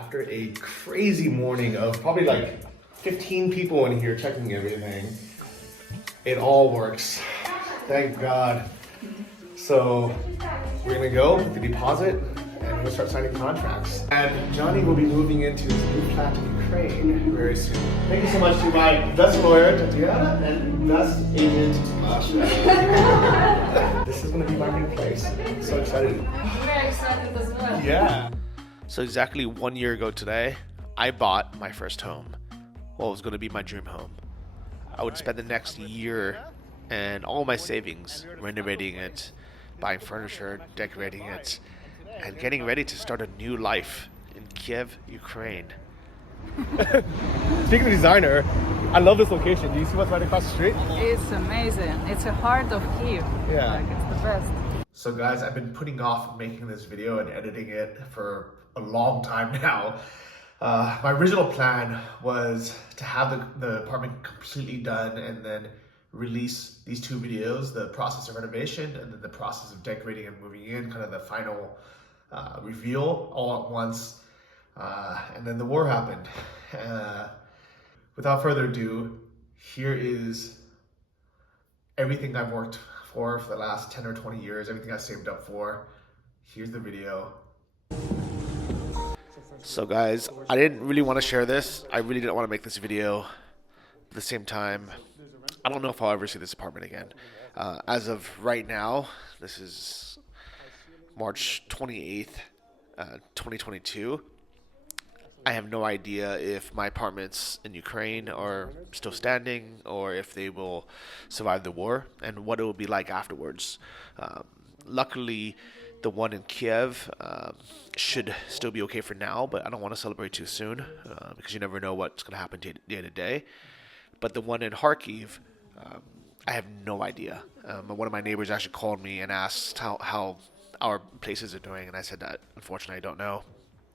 After a crazy morning of probably like 15 people in here checking everything, it all works. Thank God. So we're gonna go with the deposit and we'll start signing contracts. And Johnny will be moving into his new flat in Ukraine very soon. Thank you so much to my best lawyer, Tatiana, and best agent, Masha. This is gonna be my new place. I'm so excited. We're excited as well. Yeah. So exactly 1 year ago today, I bought my first home. Well, it was going to be my dream home. I would spend the next year and all my savings renovating it, buying furniture, decorating it, and getting ready to start a new life in Kyiv, Ukraine. Speaking of designer, I love this location. Do you see what's right across the street? It's amazing. It's the heart of Kyiv. Yeah. Like, it's the best. So guys, I've been putting off making this video and editing it for a long time now. My original plan was to have the apartment completely done and then release these two videos, the process of renovation and then the process of decorating and moving in, kind of the final reveal all at once. And then the war happened. Without further ado, here is everything I've worked for the last 10 or 20 years, everything I saved up for. Here's the video. So guys, I didn't really want to share this. I really didn't want to make this video. At the same time, I don't know if I'll ever see this apartment again. As of right now, this is March 28th, 2022. I have no idea if my apartments in Ukraine are still standing or if they will survive the war and what it will be like afterwards. Luckily, the one in Kyiv should still be okay for now, but I don't want to celebrate too soon because you never know what's going to happen day to day. But the one in Kharkiv, I have no idea. One of my neighbors actually called me and asked how our places are doing, and I said that unfortunately I don't know.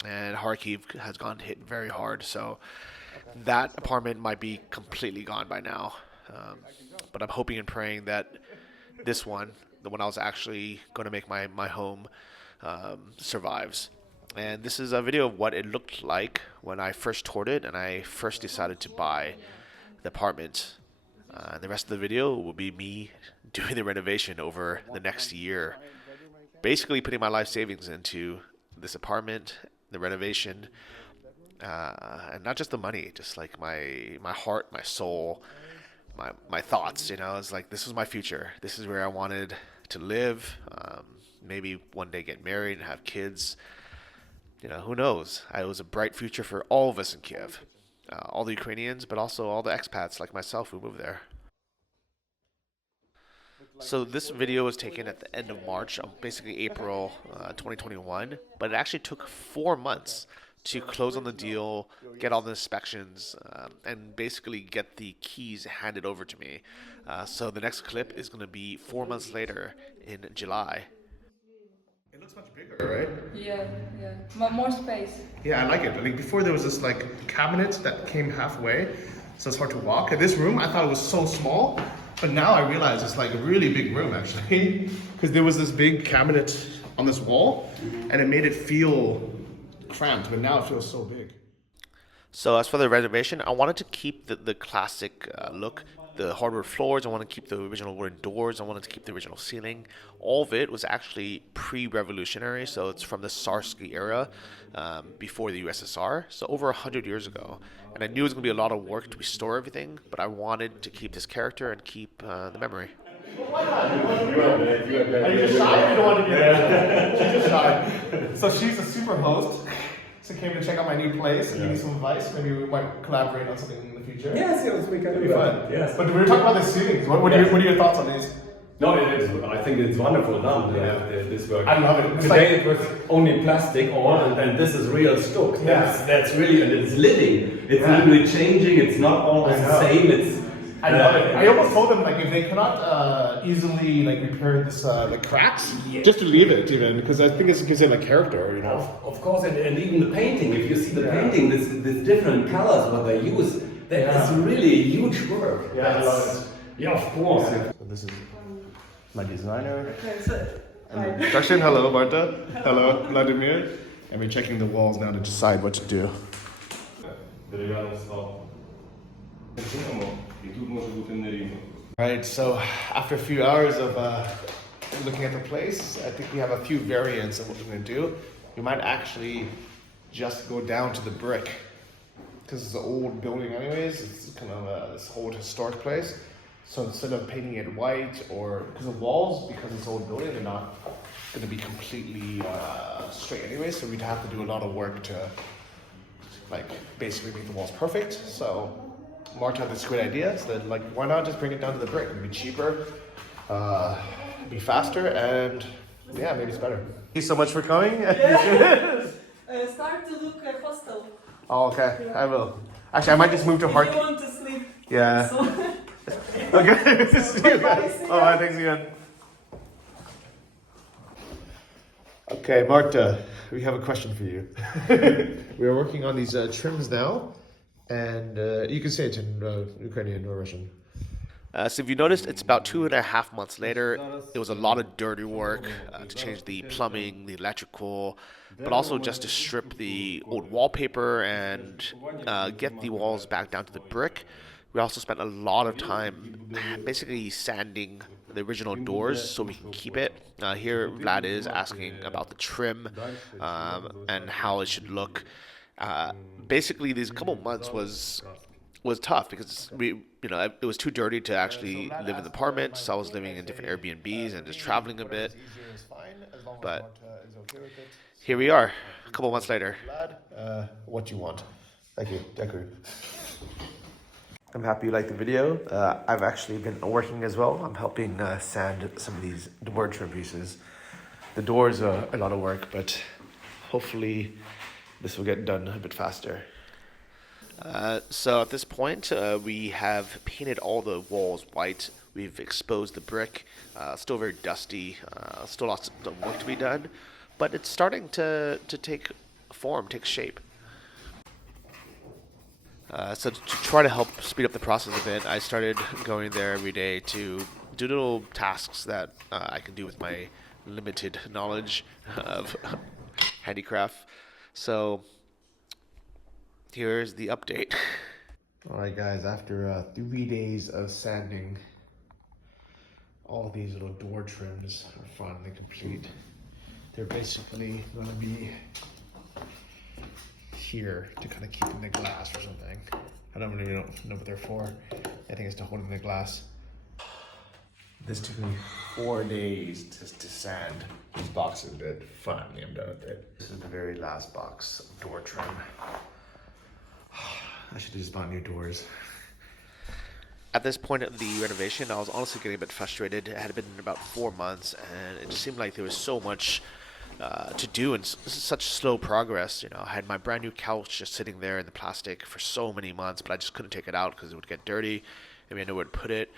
And Kharkiv has gone hit very hard, so that apartment might be completely gone by now. But I'm hoping and praying that this one, the one I was actually going to make my home, survives. And this is a video of what it looked like when I first toured it and I first decided to buy the apartment. The rest of the video will be me doing the renovation over the next year, basically putting my life savings into this apartment, the renovation, and not just the money, just like my heart, my soul, my thoughts. You know, it's like this was my future. This is where I wanted to live. Maybe one day get married and have kids. You know, who knows? It was a bright future for all of us in Kyiv, all the Ukrainians, but also all the expats like myself who moved there. So this video was taken at the end of March, basically April 2021, but it actually took 4 months to close on the deal, get all the inspections, and basically get the keys handed over to me. So the next clip is going to be 4 months later in July. It looks much bigger, right? Yeah. More space. Yeah, I like it. Like before there was this like cabinet that came halfway, so it's hard to walk. In this room, I thought it was so small, but now I realize it's like a really big room actually, because there was this big cabinet on this wall, and it made it feel cramped, but now it feels so big. So as for the renovation, I wanted to keep the classic look, the hardwood floors. I wanted to keep the original wooden doors. I wanted to keep the original ceiling. All of it was actually pre-revolutionary, so it's from the Tsarsky era, before the USSR, so over 100 years ago. And I knew it was going to be a lot of work to restore everything, but I wanted to keep this character and keep the memory. Why not? Are you just shy? You don't want to be there. She's just shy. So she's a super host. So came to check out my new place and give me some advice. Maybe we might collaborate on something in the future. Yes, we can do fun. Yes. But we were talking about the ceilings. What are your thoughts on these? No, I think it's wonderful done. This work. I love it. Today it was only plastic all, and this is real stuck. That's really, and it's living. It's literally changing. It's not always the same. I love it. I almost told them like if they cannot easily like repair this the cracks, just to leave it even, because I think it gives it like character, you know. Of course, and even the painting. If you see the painting, this different colors what they use, that is really huge work. Yeah, I love it. Yeah, of course. So this is my designer. Okay, so Darshan, hello, Marta. Hello, Vladimir. And we're checking the walls now to decide what to do. Дерев'яна став. І тут може бути нерівно. Right, so after a few hours of looking at the place, I think we have a few variants of what we're going to do. We might actually just go down to the brick. Because it's an old building anyways, it's kind of this old historic place. So instead of painting it white or, because the walls, because it's an old building, they're not going to be completely straight anyway, so we'd have to do a lot of work to like basically make the walls perfect. So Marta had this great idea, so then like why not just bring it down to the brick? It'd be cheaper, be faster, and yeah, maybe it's better. Thank you so much for coming. Start to look hostel. Oh, okay, I will. Actually, I might just move to If Hark. you want to sleep. Yeah. So. Okay. See you guys. All right, thanks again. Okay, Marta, we have a question for you. We are working on these trims now, and you can say it in Ukrainian or Russian. So if you noticed, it's about 2.5 months later. It was a lot of dirty work to change the plumbing, the electrical, but also just to strip the old wallpaper and get the walls back down to the brick. We also spent a lot of time basically sanding the original doors so we can keep it. Here Vlad is asking about the trim and how it should look. Basically these couple months was tough because it was too dirty to actually live in the apartment, so I was living in different Airbnbs and just traveling a bit. But here we are, a couple months later. What you want? Thank you. I'm happy you liked the video. I've actually been working as well. I'm helping sand some of these door trim pieces. The doors are a lot of work, but hopefully this will get done a bit faster. So at this point, we have painted all the walls white. We've exposed the brick. Still very dusty. Still lots of work to be done, but it's starting to take form, take shape. So to try to help speed up the process a bit, I started going there every day to do little tasks that I can do with my limited knowledge of handicraft. So here's the update. Alright guys, after 3 days of sanding, all these little door trims are finally complete. They're basically going to be here to kind of keep in the glass or something. I don't really know what they're for. I think it's to hold in the glass. This took me 4 days just to sand these boxes, but finally I'm done with it. This is the very last box of door trim. I should have just bought new doors. At this point of the renovation, I was honestly getting a bit frustrated. It had been about 4 months, and it just seemed like there was so much to do and such slow progress. I had my brand new couch just sitting there in the plastic for so many months, but I just couldn't take it out because it would get dirty. I mean, I know where to put it.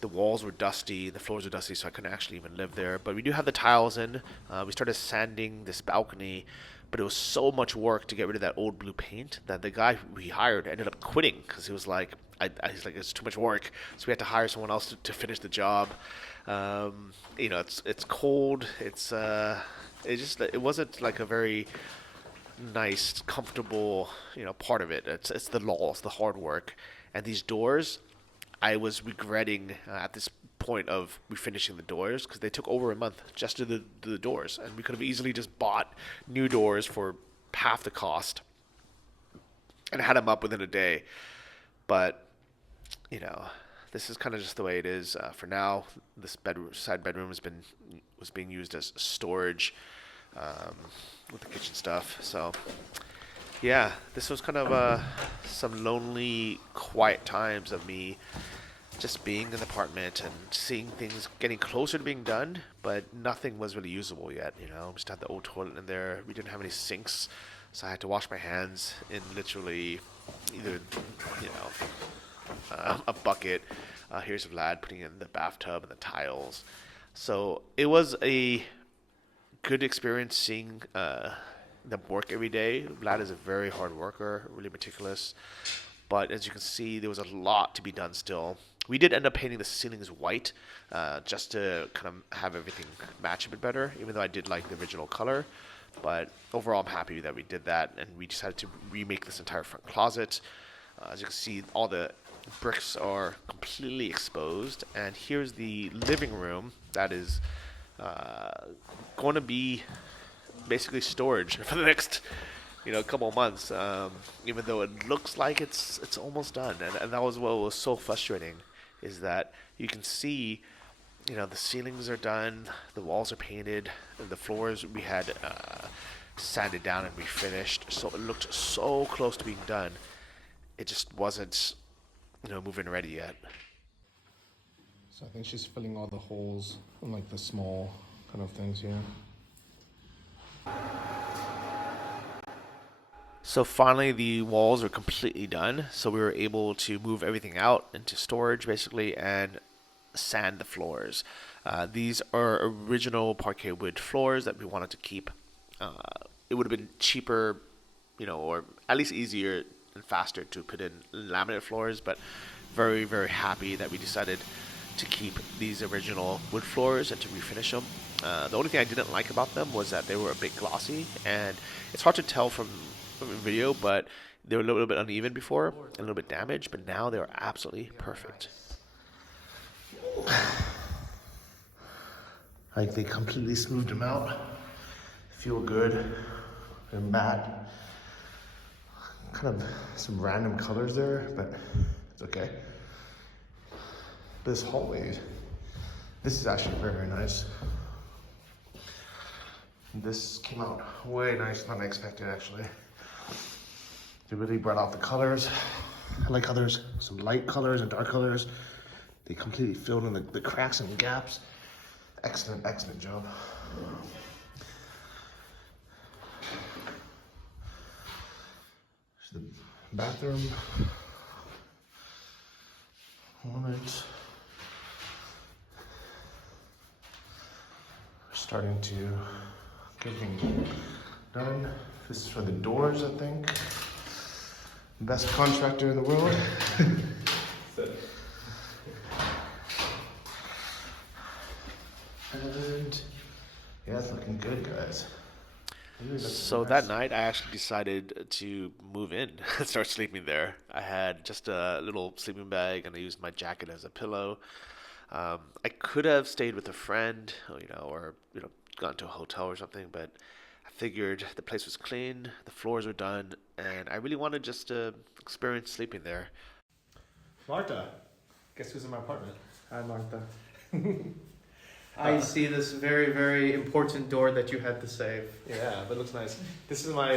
The walls were dusty, the floors were dusty, so I couldn't actually even live there. But we do have the tiles in. We started sanding this balcony, but it was so much work to get rid of that old blue paint that the guy we hired ended up quitting because he was like, he's like, it's too much work. So we had to hire someone else to finish the job. It's cold. It wasn't like a very nice, comfortable, part of it. It's the laws, the hard work, and these doors. I was regretting at this point of refinishing the doors because they took over a month just to the doors, and we could have easily just bought new doors for half the cost and had them up within a day. But this is kind of just the way it is for now. This side bedroom was being used as storage with the kitchen stuff. So yeah, this was kind of some lonely, quiet times of me just being in the apartment and seeing things getting closer to being done, but nothing was really usable yet. We just had the old toilet in there. We didn't have any sinks, so I had to wash my hands in literally either a bucket. Here's Vlad putting in the bathtub and the tiles. So it was a good experience seeing them work every day. Vlad is a very hard worker, really meticulous. But as you can see, there was a lot to be done still. We did end up painting the ceilings white just to kind of have everything match a bit better, even though I did like the original color. But overall, I'm happy that we did that, and we decided to remake this entire front closet. As you can see, all the bricks are completely exposed, and here's the living room that is going to be basically storage for the next couple of months. Even though it looks like it's almost done, and that was what was so frustrating, is that you can see the ceilings are done, the walls are painted, and the floors we had sanded down and refinished, so it looked so close to being done. It just wasn't move-in ready yet. So I think she's filling all the holes in like the small kind of things here. So finally the walls are completely done, so we were able to move everything out into storage basically and sand the floors. These are original parquet wood floors that we wanted to keep. It would have been cheaper, or at least easier and faster to put in laminate floors, but very, very happy that we decided to keep these original wood floors and to refinish them. The only thing I didn't like about them was that they were a bit glossy, and it's hard to tell from video, but they were a little bit uneven before, a little bit damaged, but now they are absolutely perfect. Like they completely smoothed them out. Feel good and matte. Kind of some random colors there, but it's okay. This hallway, this is actually very, very nice. This came out way nicer than I expected, actually. They really brought out the colors. I like how there's some light colors and dark colors. They completely filled in the cracks and gaps. Excellent, excellent job. There's the bathroom. On it. We're starting to get everything done. This is for the doors, I think. Best contractor in the world. And yeah, it's looking good, guys. So that night, I actually decided to move in and start sleeping there. I had just a little sleeping bag, and I used my jacket as a pillow. I could have stayed with a friend, or gone to a hotel or something, but I figured the place was clean, the floors were done, and I really wanted just to experience sleeping there. Marta, guess who's in my apartment? Hi, Martha. I see this very, very important door that you had to save. Yeah, but it looks nice. This is my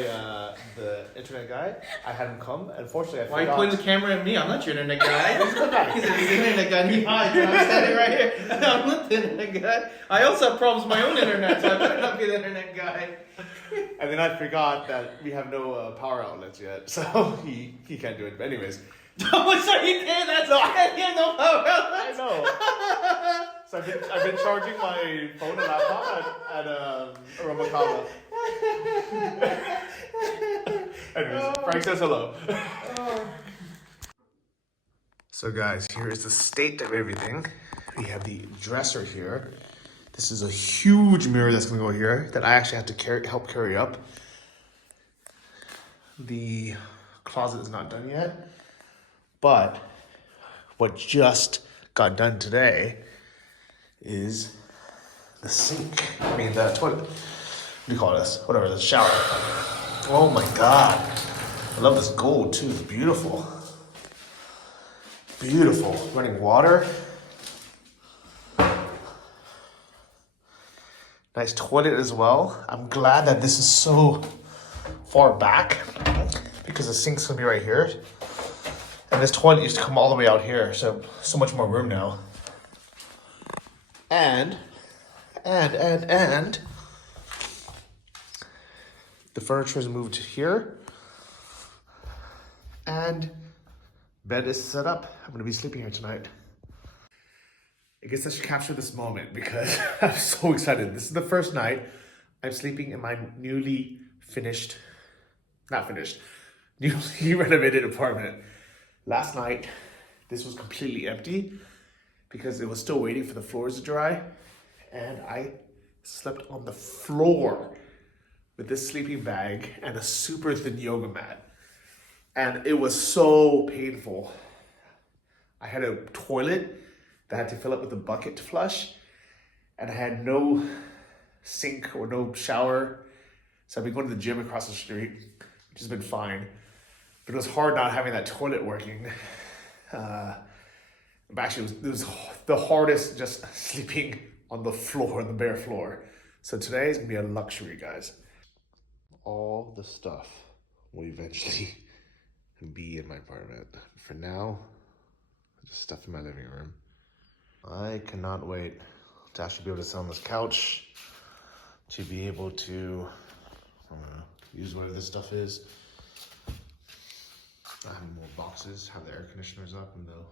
the internet guy. I had him come. Unfortunately, I forgot. Why are you pointing the camera at me? I'm not your internet guy. He's the internet guy. He hides. I'm standing right here. I'm not the internet guy. I also have problems with my own internet, so I better not be the internet guy. And then I forgot that we have no power outlets yet, so he can't do it. But anyways. Oh, sorry, you can't. That's not. You have no power outlets. I know. So I've been charging my phone and laptop at Romakawa. Anyways, Frank says hello. So guys, here is the state of everything. We have the dresser here. This is a huge mirror that's gonna go here that I actually have to help carry up. The closet is not done yet, but what just got done today is the sink. I mean the toilet. What do you call this? Whatever, the shower. Oh my god. I love this gold too. It's beautiful. Beautiful. Running water. Nice toilet as well. I'm glad that this is so far back because the sink's gonna be right here. And this toilet used to come all the way out here, so much more room now. And the furniture is moved here, and bed is set up. I'm gonna be sleeping here tonight. I guess I should capture this moment because I'm so excited. This is the first night I'm sleeping in my newly renovated apartment. Last night, this was completely empty because it was still waiting for the floors to dry, and I slept on the floor with this sleeping bag and a super thin yoga mat. And it was so painful. I had a toilet that I had to fill up with a bucket to flush, and I had no sink or no shower. So I've been going to the gym across the street, which has been fine. But it was hard not having that toilet working. Actually, it was the hardest just sleeping on the floor, on the bare floor. So today is gonna be a luxury, guys. All the stuff will eventually be in my apartment. For now, just stuff in my living room. I cannot wait to actually be able to sit on this couch, to be able to use whatever this stuff is. I have more boxes, have the air conditioners up, and though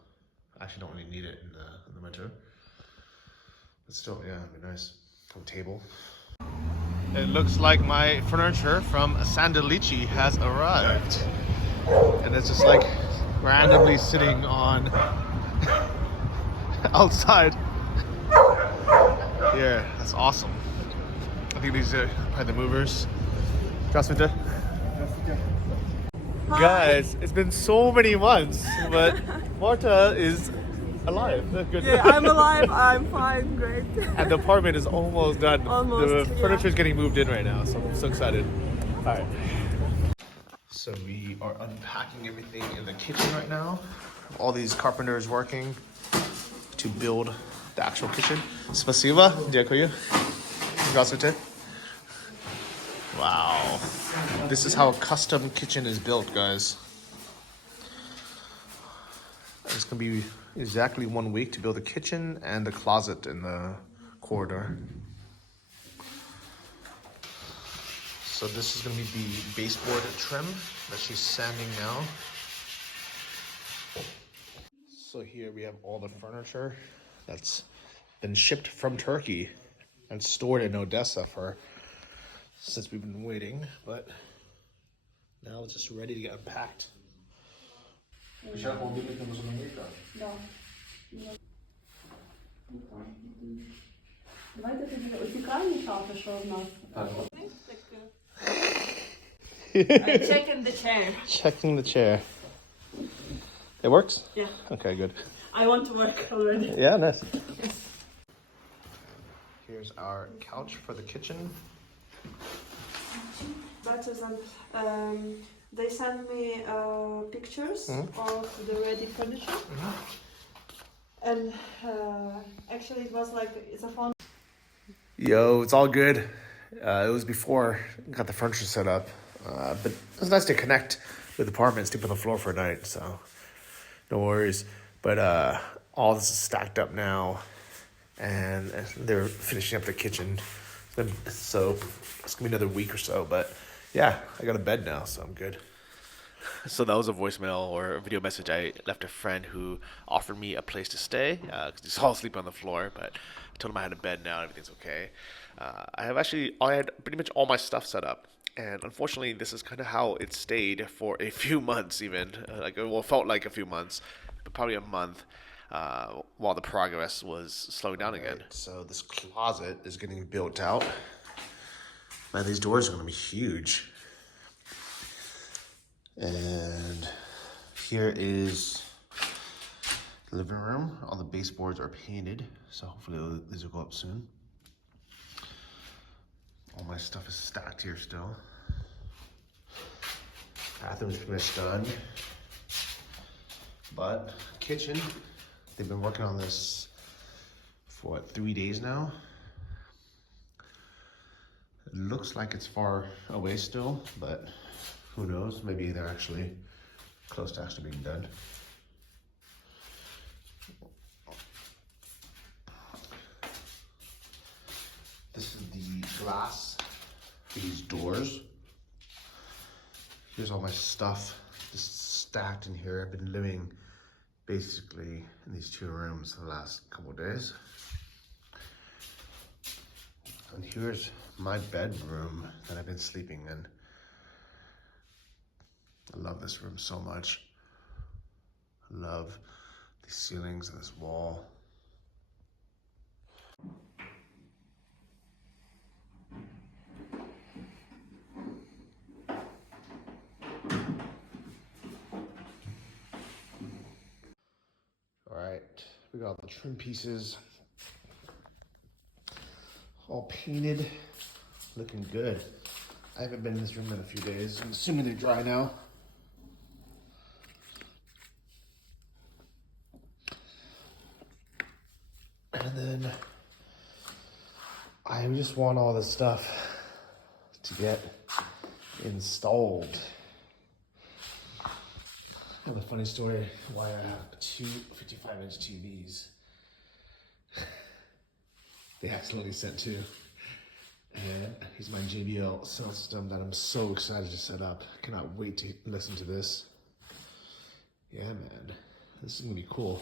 I actually don't really need it in the winter. But still, yeah, it'd be nice. A table. It looks like my furniture from Sandalici has arrived. And it's just like randomly sitting on outside. Yeah, that's awesome. I think these are probably the movers. Здравствуйте. Guys, it's been so many months, but Marta is alive. Good. Yeah, I'm alive. I'm fine. Great. And the apartment is almost done. Almost, The yeah. furniture is getting moved in right now, so I'm so excited. All right. So we are unpacking everything in the kitchen right now. All these carpenters working to build the actual kitchen. Спасибо. Дякую. Здравствуйте. Wow. This is how a custom kitchen is built, guys. It's gonna be exactly 1 week to build the kitchen and the closet in the corridor. So this is gonna be the baseboard trim that she's sanding now. So here we have all the furniture that's been shipped from Turkey and stored in Odessa since we've been waiting, but now it's just ready to get unpacked. Давайте тоді опікальні шафи, що в нас. I'm checking the chair. Checking the chair. It works? Yeah. Okay, good. I want to work already. Yeah, nice. Here's our couch for the kitchen. Better than they send me pictures of the ready furniture, and actually it was like it's a phone. Yo, it's all good. It was before I got the furniture set up, but it's nice to connect with apartments, sleep on the floor for a night, so no worries. But all this is stacked up now, and they're finishing up the kitchen. So it's gonna be another week or so, but yeah, I got a bed now, so I'm good. So that was a voicemail or a video message I left a friend who offered me a place to stay because he's all asleep on the floor, but I told him I had a bed now and everything's okay. I had pretty much all my stuff set up, and unfortunately this is kind of how it stayed for a few months even. It felt like a few months, but probably a month while the progress was slowing down again. So this closet is getting built out. Man, these doors are going to be huge. And here is the living room. All the baseboards are painted, so hopefully these will go up soon. All my stuff is stacked here still. Bathroom's pretty much done. But kitchen, they've been working on this for 3 days now. It looks like it's far away still, but who knows? Maybe they're actually close to actually being done. This is the glass for these doors. Here's all my stuff just stacked in here. I've been living basically in these two rooms for the last couple of days. And here's my bedroom that I've been sleeping in. I love this room so much. I love the ceilings and this wall. We got all the trim pieces all painted, looking good. I haven't been in this room in a few days. I'm assuming they're dry now. And then I just want all this stuff to get installed. I have a funny story why I have two 55-inch TVs. They accidentally sent two. And here's my JBL sound system that I'm so excited to set up. Cannot wait to listen to this. Yeah, man, this is gonna be cool.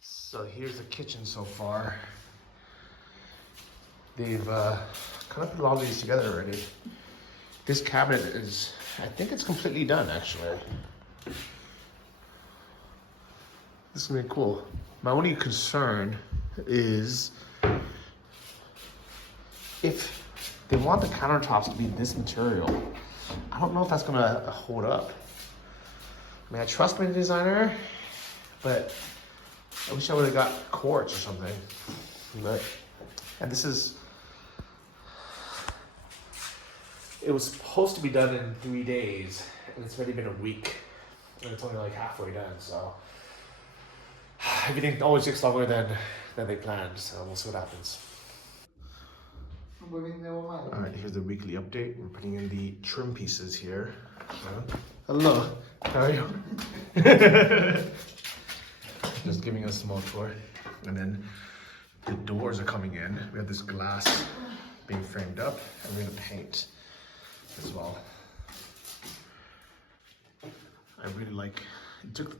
So here's the kitchen so far. They've kind of put a lot of these together already. This cabinet is, I think it's completely done actually. This is gonna be cool. My only concern is if they want the countertops to be this material, I don't know if that's gonna hold up. I mean, I trust my designer, but I wish I would have got quartz or something. But, and this is, it was supposed to be done in 3 days, and it's already been a week, and it's only like halfway done, so. Everything always takes longer than they planned, so we'll see what happens. All right, here's the weekly update. We're putting in the trim pieces here. Hello, how are you? Just giving us a small tour. And then the doors are coming in. We have this glass being framed up, and we're gonna paint as well. I really like,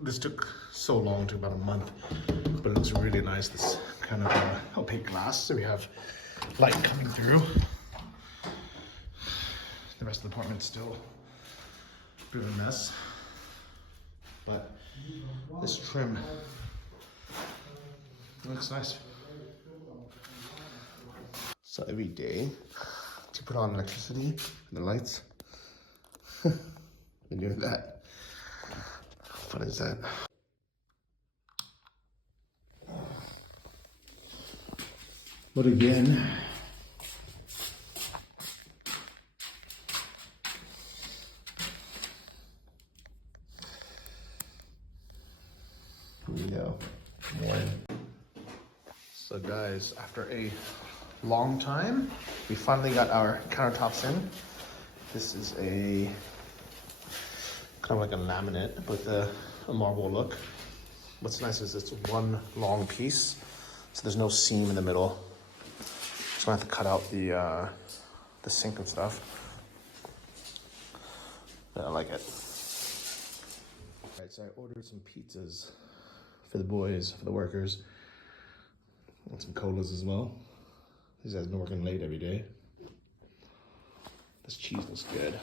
this took so long, took about a month, but it looks really nice. This kind of opaque glass, so we have light coming through. The rest of the apartment's still a bit of a mess, but this trim looks nice. So every day to put on electricity and the lights, been doing that. How fun is that? But again, here we go. Morning. So guys, after a long time, we finally got our countertops in. This is a kind of like a laminate with a marble look. What's nice is it's one long piece, so there's no seam in the middle. So I have to cut out the sink and stuff. But I like it. Alright, so I ordered some pizzas for the boys, for the workers. And some colas as well. These guys been working late every day. This cheese looks good.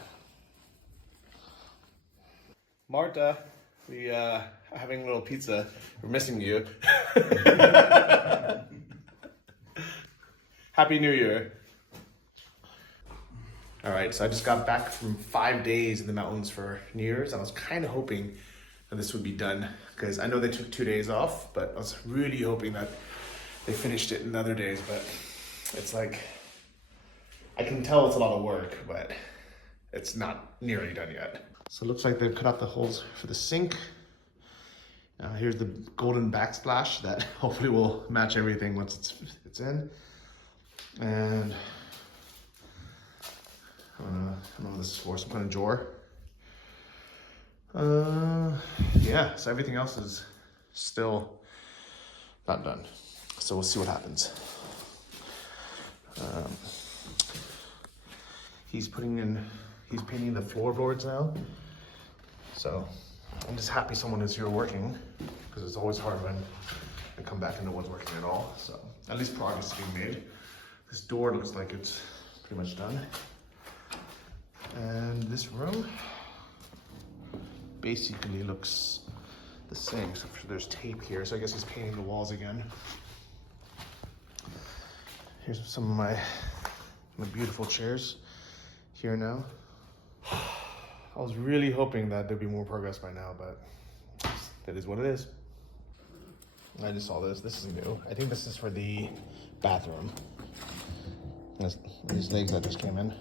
Marta, we having a little pizza. We're missing you. Happy New Year. All right, so I just got back from 5 days in the mountains for New Year's. I was kind of hoping that this would be done because I know they took 2 days off, but I was really hoping that they finished it in the other days, but it's like, I can tell it's a lot of work, but it's not nearly done yet. So it looks like they've cut out the holes for the sink. Here's the golden backsplash that hopefully will match everything once it's in. And I don't know what this is for, some kind of drawer. Yeah, so everything else is still not done. So we'll see what happens. He's painting the floorboards now. So I'm just happy someone is here working, because it's always hard when I come back and no one's working at all. So at least progress is being made. This door looks like it's pretty much done. And this room basically looks the same, except for there's tape here, so I guess he's painting the walls again. Here's some of my beautiful chairs here now. I was really hoping that there'd be more progress by now, but that is what it is. I just saw this. This is new. I think this is for the bathroom. These legs that just came in.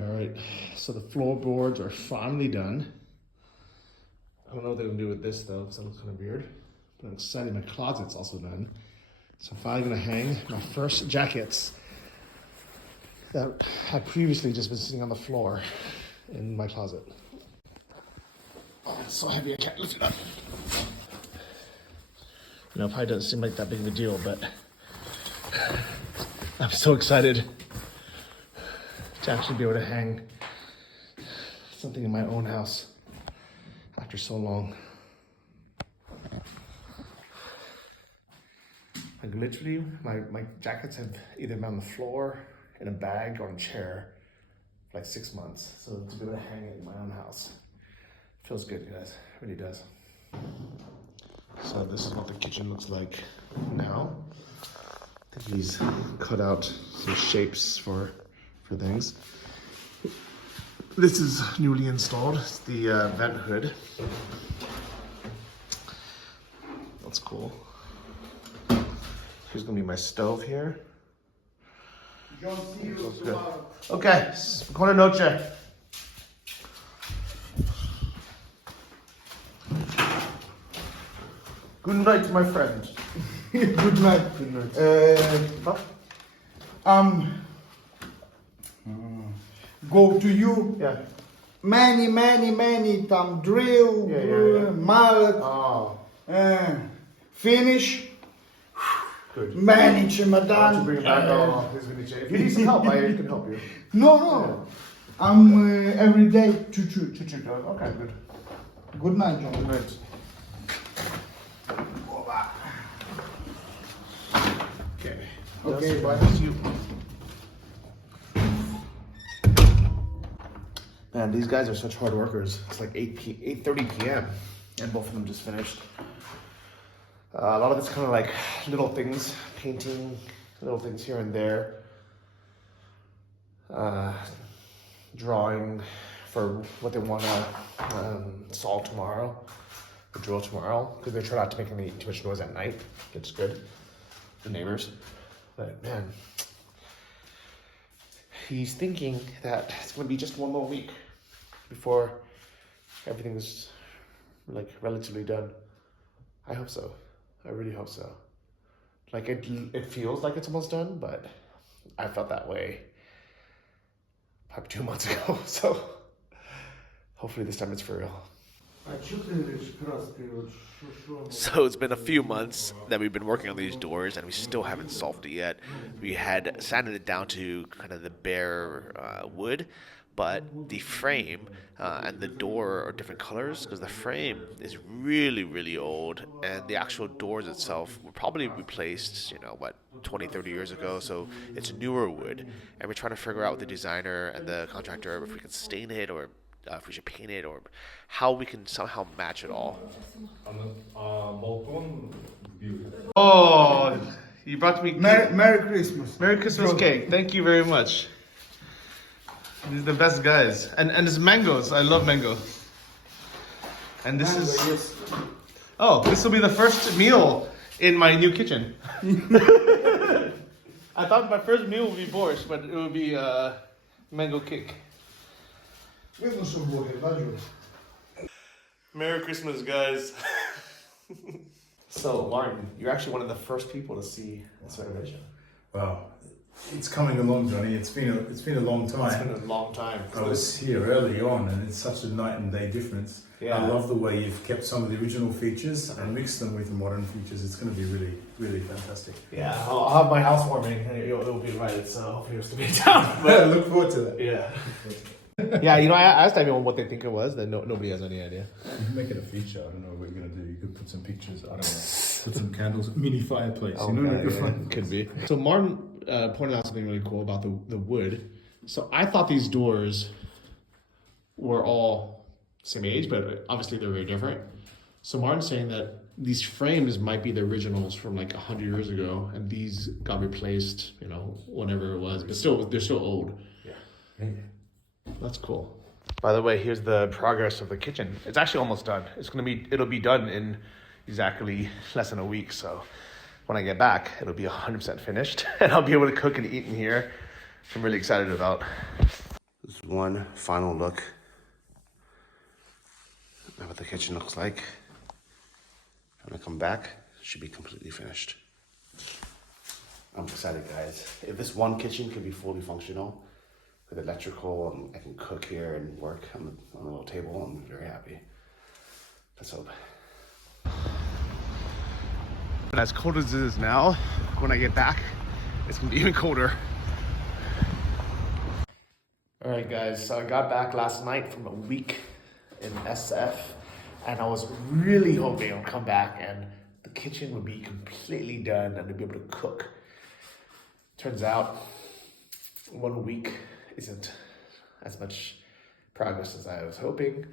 All right, so the floorboards are finally done. I don't know what they're gonna do with this though, because that looks kind of weird. But I'm excited. My closet's also done. So I'm finally gonna hang my first jackets that had previously just been sitting on the floor in my closet. Oh, it's so heavy I can't lift it up. You know, it probably doesn't seem like that big of a deal, but I'm so excited to actually be able to hang something in my own house after so long. Like literally, my jackets have either been on the floor, in a bag, or in a chair for like 6 months. So to be able to hang it in my own house feels good, guys. It really does. So this is what the kitchen looks like now. I think he's cut out some shapes for things. This is newly installed. It's the vent hood. That's cool. Here's gonna be my stove here. Feels good. Okay, buona noche. Good night, my friend. Good night. Good night. Go to you. Yeah. Many time drill, Yeah. mallet, Oh, finish. good. Many I want to chemadan. bring it back. Oh, he's gonna change. If you need some help, I can help you. No. I'm every day choo-choo. Okay, good. Good night, John. Good night. Okay. Okay, bye. Man, these guys are such hard workers. It's like 8:30 p.m. and both of them just finished. A lot of it's kind of like little things, painting, little things here and there. Drawing for what they want to saw tomorrow, or drill tomorrow, because they try not to make any too much noise at night. It's good, the neighbors. But man, he's thinking that it's going to be just one more week before everything's like relatively done. I hope so. I really hope so. Like it feels like it's almost done, but I felt that way probably 2 months ago. So hopefully this time it's for real. So it's been a few months that we've been working on these doors, and we still haven't solved it yet. We had sanded it down to kind of the bare wood, but the frame and the door are different colors because the frame is really old, and the actual doors itself were probably replaced, 20, 30 years ago. So it's newer wood, and we're trying to figure out with the designer and the contractor if we can stain it or if we should paint it, or how we can somehow match it all. Oh, you brought me Merry Christmas. Merry Christmas cake. Thank you very much. These are the best guys. And it's mangoes. I love mango. And this is... Oh, this will be the first meal in my new kitchen. I thought my first meal would be borscht, but it would be mango cake. Merry Christmas, guys. So, Martin, you're actually one of the first people to see this renovation. Wow, it's coming along, Johnny. It's been a long time. It's been a long time. I was here early on, and it's such a night and day difference. Yeah. I love the way you've kept some of the original features and mixed them with the modern features. It's going to be really fantastic. Yeah, I'll have my housewarming. It'll be right. So hopefully it's to be down. But look forward to that. Yeah. Yeah, I asked everyone what they think it was. Then nobody has any idea. You can make it a feature. I don't know what you're going to do. You could put some pictures. I don't know. Put some candles. Mini fireplace. Could be. So Martin pointed out something really cool about the wood. So I thought these doors were all same age, but obviously they're very different. So Martin's saying that these frames might be the originals from like 100 years ago, and these got replaced, whenever it was, but they're still old. Yeah. That's cool. By the way, here's the progress of the kitchen. It's actually almost done. It'll be done in exactly less than a week. So when I get back, it'll be 100% finished and I'll be able to cook and eat in here, which I'm really excited about. This is one final look at what the kitchen looks like. When I come back, it should be completely finished. I'm excited, guys. If this one kitchen can be fully functional with electrical and I can cook here and work on a little table, I'm very happy. Let's hope. But as cold as it is now, when I get back, it's gonna be even colder. All right, guys, so I got back last night from a week in SF, and I was really hoping I'd come back and the kitchen would be completely done and I'd be able to cook. Turns out, 1 week isn't as much progress as I was hoping.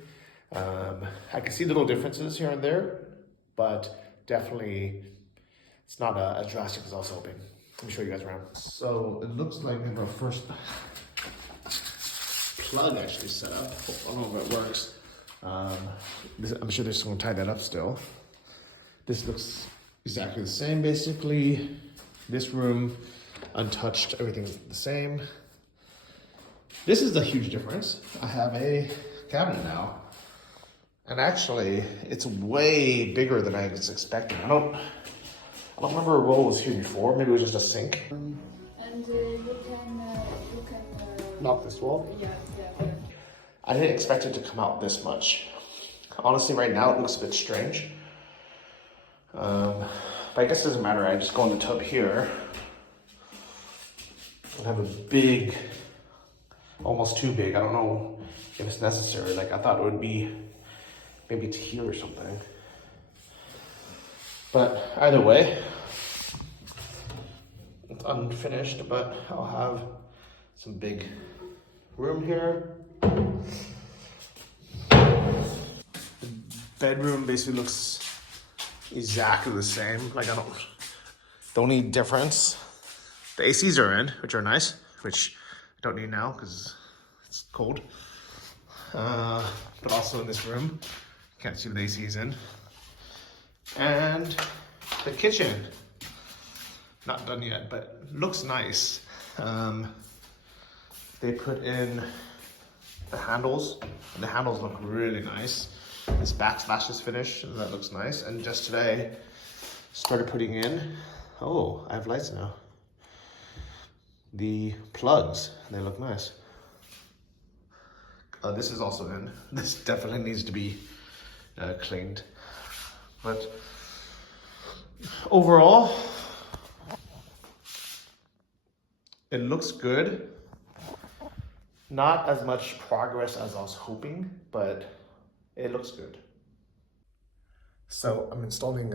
I can see little differences here and there, but definitely it's not as drastic as I was hoping. Let me show you guys around. So it looks like we have our first plug actually set up. I don't know if it works. I'm sure they're just gonna tie that up still. This looks exactly the same basically. This room, untouched, everything's the same. This is the huge difference. I have a cabinet now. And actually, it's way bigger than I was expecting. I don't remember what was here before. Maybe it was just a sink. And you can Not this wall. yeah. I didn't expect it to come out this much. Honestly, right now it looks a bit strange. But I guess it doesn't matter. I just go in the tub here and have a big, almost too big. I don't know if it's necessary. Like I thought it would be maybe to here or something. But either way, it's unfinished, but I'll have some big room here. The bedroom basically looks exactly the same. Like the only difference, the ACs are in, which are nice, which I don't need now because it's cold. But also in this room, can't see what the AC is in. And the kitchen, not done yet, but looks nice. They put in the handles, and the handles look really nice. This backsplash is finished, and that looks nice. And just today, started putting in, oh, I have lights now. The plugs, they look nice. This is also in. This definitely needs to be cleaned. But overall, it looks good. Not as much progress as I was hoping, but it looks good. So I'm installing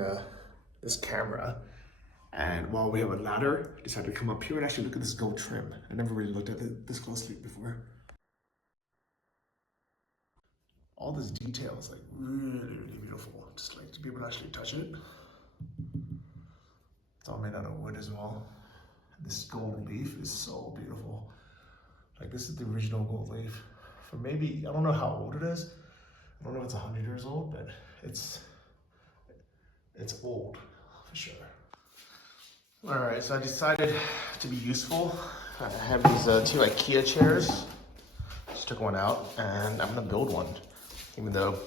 this camera, and while we have a ladder, I decided to come up here and actually look at this gold trim. I never really looked at it this closely before. All this detail is like really, really beautiful. Just like to be able to actually touch it. It's all made out of wood as well. This gold leaf is so beautiful. Like this is the original gold leaf. For maybe, I don't know how old it is. I don't know if it's 100 years old, but it's old for sure. All right, so I decided to be useful. I have these two IKEA chairs. Just took one out and I'm gonna build one. Even though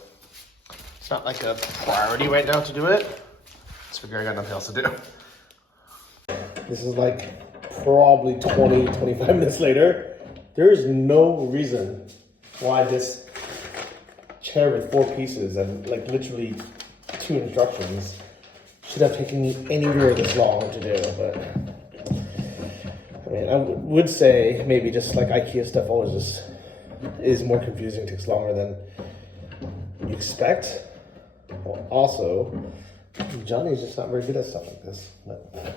it's not like a priority right now to do it. Just figure I got nothing else to do. This is like probably 20-25 minutes later. There is no reason why this chair with 4 pieces and like literally 2 instructions should have taken me anywhere this long to do, but I mean, I would say maybe just like IKEA stuff always just is more confusing, takes longer than you expect. Well, also, Johnny's just not very good at stuff like this, but I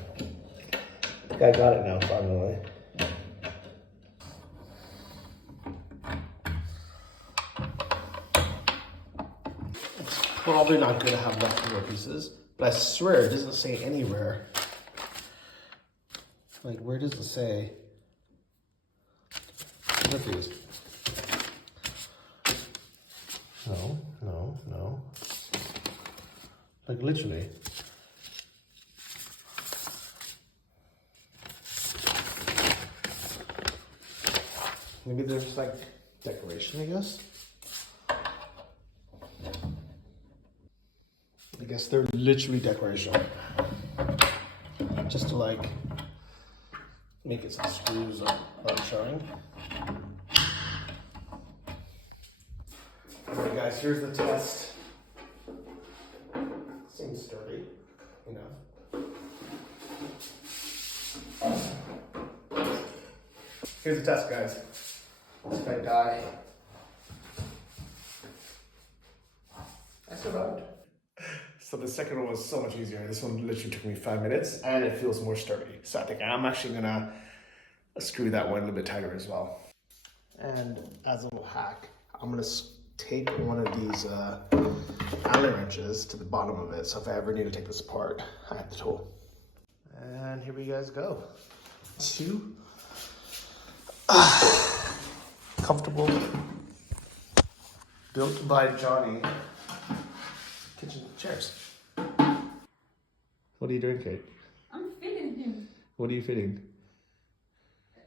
think I got it now finally. It's probably not good to have leftover pieces, but I swear it doesn't say anywhere. Like, where does it say? I'm confused. No. Like literally. Maybe there's like decoration, I guess. I guess they're literally decoration. Just to like make it some screws not showing. Alright guys, here's the test. Seems sturdy enough. Here's the test, guys. If I die, I survived. So the second one was so much easier. This one literally took me 5 minutes and it feels more sturdy. So I think I'm actually gonna screw that one a little bit tighter as well. And as a little hack, I'm gonna take one of these Allen wrenches to the bottom of it. So if I ever need to take this apart, I have the tool. And here we guys go. 2 comfortable, built by Johnny kitchen chairs. What are you doing, Kate? I'm feeding him. What are you feeding?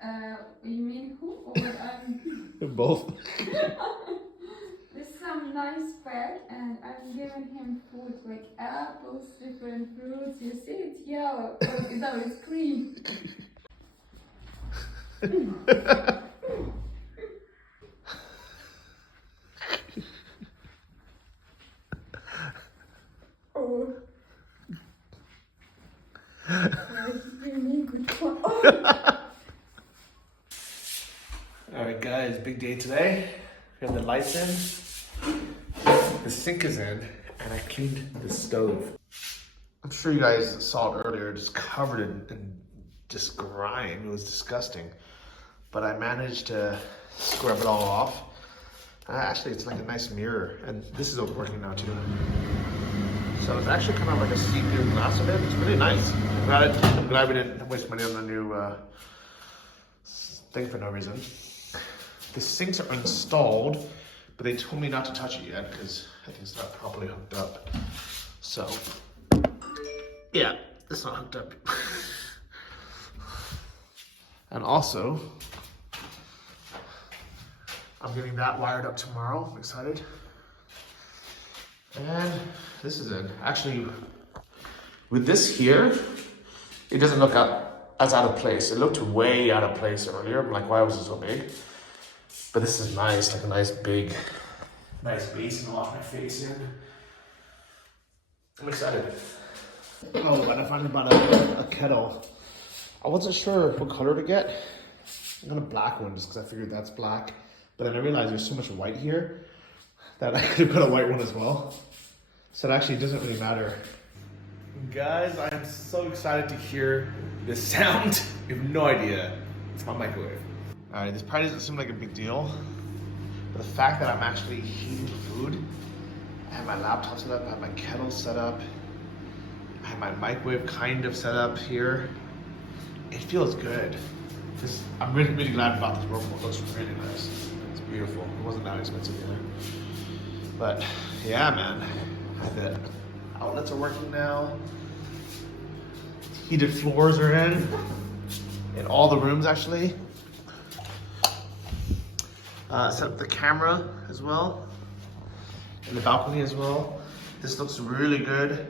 You mean who or I'm? Both. There's some nice bread and I'm giving him food like apples, different fruits. You see it's yellow. Oh, no, it's green. Oh. Really good one. Oh. Alright guys, big day today. We have the lights in, the sink is in, and I cleaned the stove. I'm sure you guys saw it earlier, just covered in just grime. It was disgusting. But I managed to scrub it all off. Actually, it's like a nice mirror, and this is working now too. So it's actually kind of like a see-through glass of it. It's really nice. I'm glad we didn't waste money on the new thing for no reason. The sinks are installed, but they told me not to touch it yet because I think it's not properly hooked up. So, yeah, it's not hooked up. And also, I'm getting that wired up tomorrow. I'm excited. And this is it. Actually, with this here, it doesn't look as out of place. It looked way out of place earlier. I'm like, why was it so big? But this is nice, like a nice big, nice basin to lock my face in. I'm excited. Oh, and I finally bought a kettle. I wasn't sure what color to get. I got a black one just because I figured that's black. But then I realized there's so much white here that I could have got a white one as well. So it actually doesn't really matter. Guys, I am so excited to hear this sound. You have no idea. It's my microwave. Alright, this probably doesn't seem like a big deal, but the fact that I'm actually heating food, I have my laptop set up, I have my kettle set up, I have my microwave kind of set up here. It feels good. I'm really, really glad about this remote. It looks really nice. It's beautiful. It wasn't that expensive either. But yeah, man, the outlets are working now. Heated floors are in all the rooms actually. Set up the camera as well, and the balcony as well. This looks really good.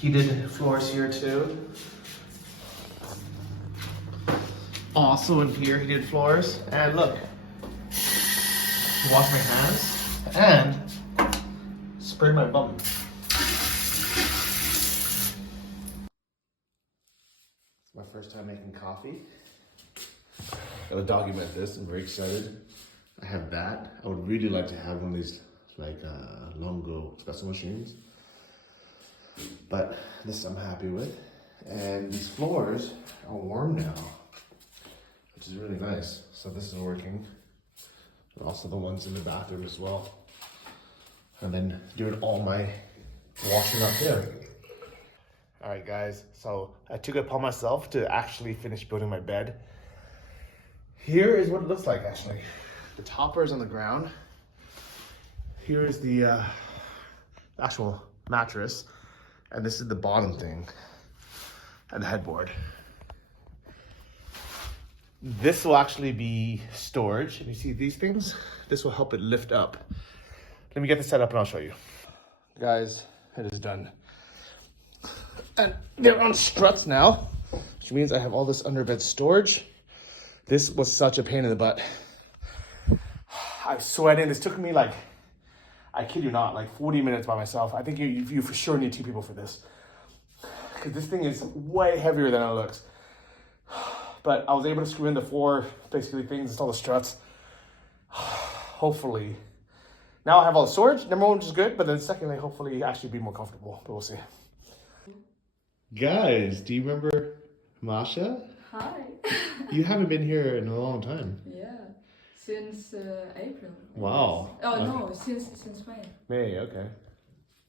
Heated floors here too. Also in here, heated floors. And look, wash my hands and spray my bum. It's my first time making coffee. Gotta document this. I'm very excited. I have that. I would really like to have one of these like Longo espresso machines. But this I'm happy with. And these floors are warm now, which is really nice. So this is working. And also the ones in the bathroom as well. And then doing all my washing up there. All right, guys. So I took it upon myself to actually finish building my bed. Here is what it looks like, actually. The topper is on the ground. Here is the actual mattress. And this is the bottom thing. And the headboard. This will actually be storage. And you see these things? This will help it lift up. Let me get this set up and I'll show you. Guys, it is done. And they're on struts now, which means I have all this underbed storage. This was such a pain in the butt. I'm sweating. This took me like, I kid you not, like 40 minutes by myself. I think you for sure need 2 people for this. Because this thing is way heavier than it looks. But I was able to screw in the 4 basically things, install the struts. Hopefully. Now I have all the storage, number 1, which is good, but then secondly, hopefully actually be more comfortable, but we'll see. Guys, do you remember Masha? Hi. You haven't been here in a long time. Yeah, since April. Wow. Oh Okay. no, since May. May, okay.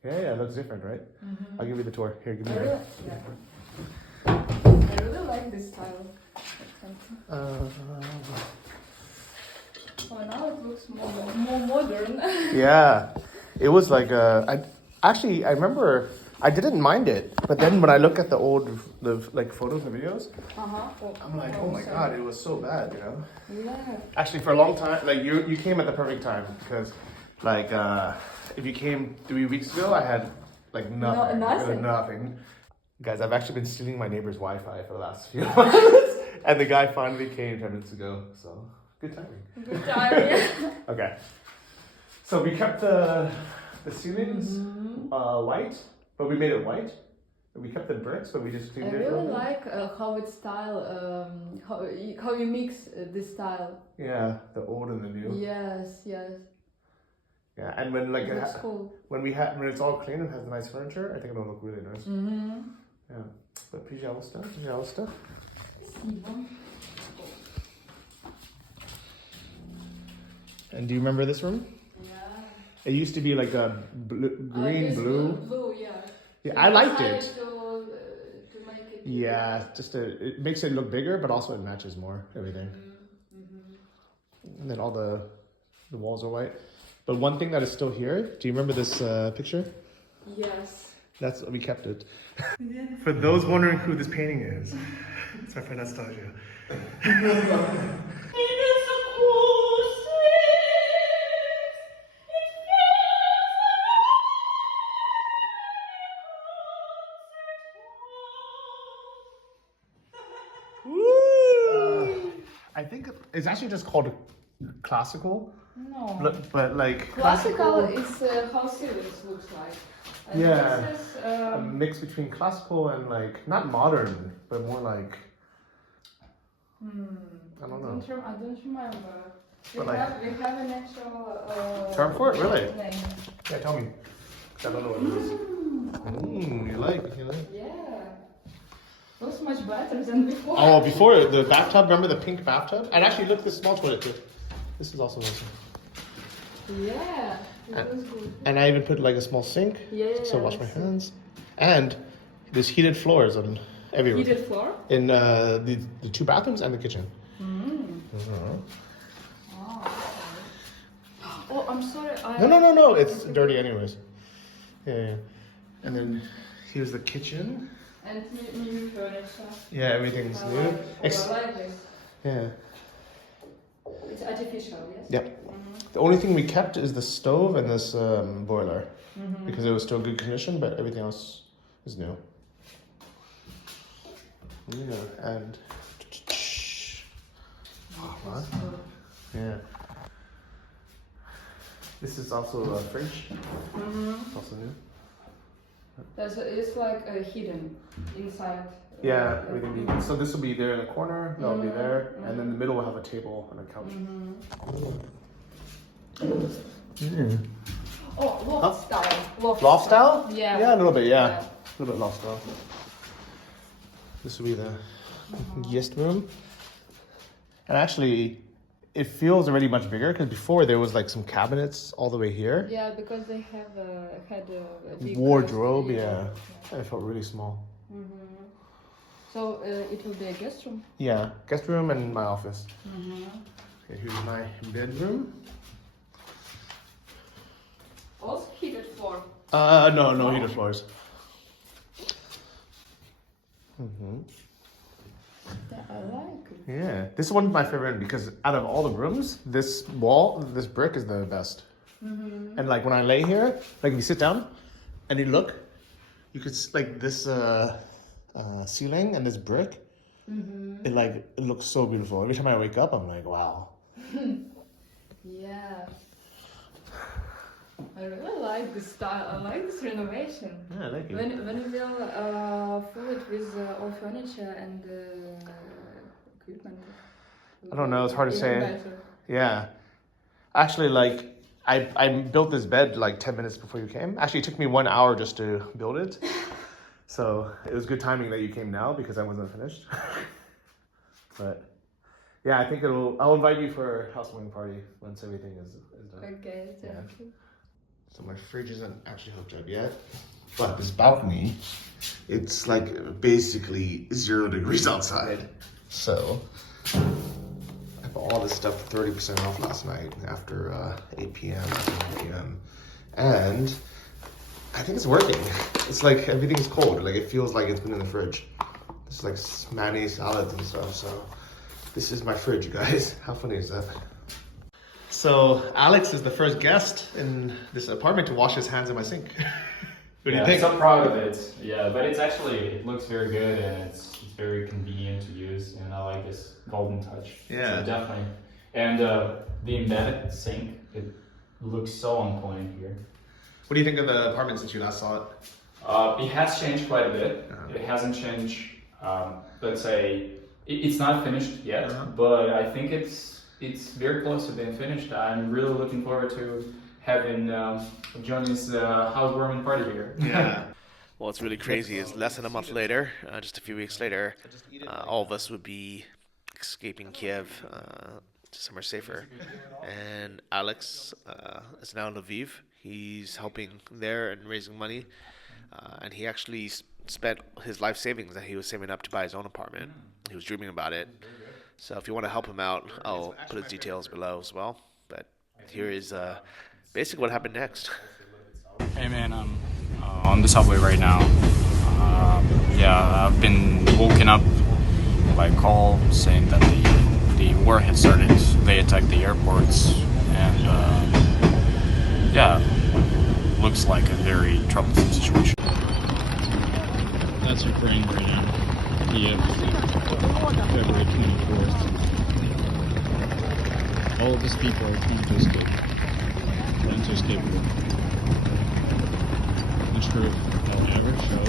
Yeah, it looks different, right? Mm-hmm. I'll give you the tour. Here, give me I a really, minute. yeah. I really like this style. Oh, now it looks more modern. Yeah, it was like I remember I didn't mind it, but then when I look at the photos and videos, I'm like, oh my god, it was so bad, you know. Yeah. Actually, for a long time, like you came at the perfect time because, like, if you came 3 weeks ago, I had like nothing. nothing. Nothing. Guys, I've actually been stealing my neighbor's Wi-Fi for the last few months, and the guy finally came 10 minutes ago. So good timing. Good timing. Okay. So we kept the ceilings white, but we made it white. We kept the bricks, but we just I cleaned it. really like how it's style, how you mix this style. Yeah, the old and the new. Yes, yes. Yeah, and when like It looks cool. when it's all clean and has nice furniture, I think it'll look really nice. Mm-hmm. Yeah, but пожалуйста. And do you remember this room? Yeah. It used to be like a green, blue. Blue, yeah. Yeah, So I liked decided it. To make it. Yeah, it makes it look bigger, but also it matches more everything. Mm-hmm. And then all the walls are white. But one thing that is still here, do you remember this picture? Yes. That's we kept it. For those wondering who this painting is, it's my friend Anastasia. I think it's actually just called classical. No. But like Classical is how ceilings looks like. And Yeah. This is, a mix between classical and like not modern, but more like I don't know. I don't remember. We But like- have an actual Term for it, really? name. Yeah, tell me. I don't know what it is. You like? Yeah. Looks much better than before. Oh, before the bathtub, remember the pink bathtub? And actually, look, this small toilet too. This is also nice. Yeah, it was good. And I even put like a small sink, Yeah. so wash my hands. And there's heated floors on everywhere. Heated floor? In the 2 bathrooms and the kitchen. Oh, I'm sorry. No. It's dirty anyways. Yeah. And then here's the kitchen. And new furniture. Yeah, everything's I new. like this. Yeah. It's artificial, yes? Yep. The only thing we kept is the stove and this boiler. Because it was still good condition, but everything else is new. Yeah, and... Oh, what? Yeah. This is also a fridge. It's also new. It's like hidden inside. Yeah, everything. So this will be there in the corner, that'll be there, and then the middle will have a table and a couch. Oh, loft style. Loft style? Yeah. Yeah, a little bit, yeah. A little bit loft style. This will be the guest room. And actually, it feels already much bigger because before there was like some cabinets all the way here. Yeah, because they have had a big Wardrobe, yeah. And it felt really small. So it will be a guest room. Yeah, guest room and my office. Okay, here's my bedroom. Also heated floor. No heated floors. That I like it. Yeah, this one's my favorite because out of all the rooms, this brick is the best. And like when I lay here, like if you sit down and you look, you could like this ceiling and this brick. It looks so beautiful. Every time I wake up, I'm like, wow. Yeah. I really like this style. I like this renovation. Yeah, I like it. When you will fill it with all furniture and equipment. I don't know, it's hard to even say. better. Yeah. Actually, like, I built this bed like 10 minutes before you came. Actually, it took me 1 hour just to build it. So it was good timing that you came now because I wasn't finished. But yeah, I think I'll invite you for a housewarming party once everything is done. Okay, thank you. So my fridge isn't actually hooked up yet. But this balcony, it's like basically 0 degrees outside. So I bought all this stuff 30% off last night after 8 p.m. after 9 p.m. And I think it's working. It's like everything's cold. Like it feels like it's been in the fridge. It's like mayonnaise, salads and stuff. So this is my fridge, you guys. How funny is that? So Alex is the first guest in this apartment to wash his hands in my sink. What do you think? I'm so proud of it. Yeah, but it looks very good and it's very convenient to use, and I like this golden touch. Yeah. So definitely. And the embedded sink, it looks so on point here. What do you think of the apartment since you last saw it? It has changed quite a bit. It hasn't changed. Let's say it's not finished yet, but I think it's very close to being finished. I'm really looking forward to having Johnny's housewarming party here. Yeah. Well, what's really crazy is less than a month later, just a few weeks later, all of us would be escaping Kyiv to somewhere safer. And Alex is now in Lviv. He's helping there and raising money. And he actually spent his life savings that he was saving up to buy his own apartment. He was dreaming about it. So if you want to help him out, I'll put his details below as well. But here is basically what happened next. Hey man, I'm on the subway right now. I've been woken up by a call saying that the war had started. They attacked the airports, and looks like a very troublesome situation. That's Ukraine right now. Kyiv, February 24th. All of these people are trying to escape. Not sure if I'll ever show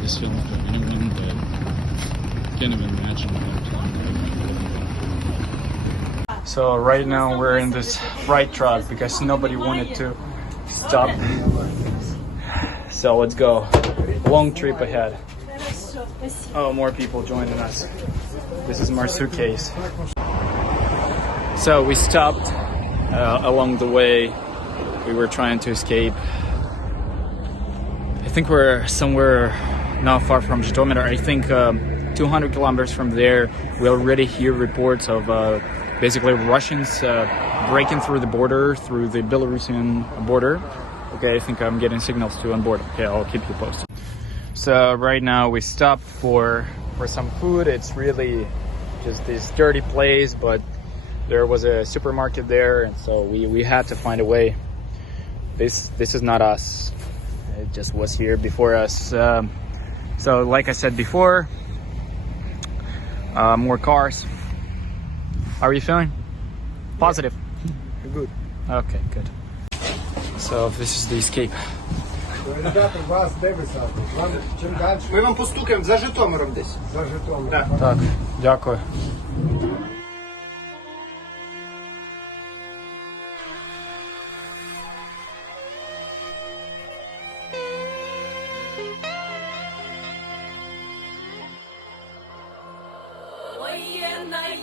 this film to anyone, but I can't even imagine how long. So right now we're in this freight truck because nobody wanted to stop. So let's go. Long trip ahead. Oh, more people joining us. This is my suitcase. So we stopped along the way. We were trying to escape. I think we're somewhere not far from Zhytomyr. I think 200 kilometers from there. We already hear reports of basically Russians breaking through the border, through the Belarusian border. Okay, I think I'm getting signals to on board. Okay, I'll keep you posted. So right now we stopped for some food. It's really just this dirty place, but there was a supermarket there, and so we had to find a way. This is not us. It just was here before us. So like I said before, more cars. How are you feeling? Positive? You're good. Okay, good. So this is the escape. Ми вам постукаємо за Житомиром десь. За Житомиром. Так, дякую. Военная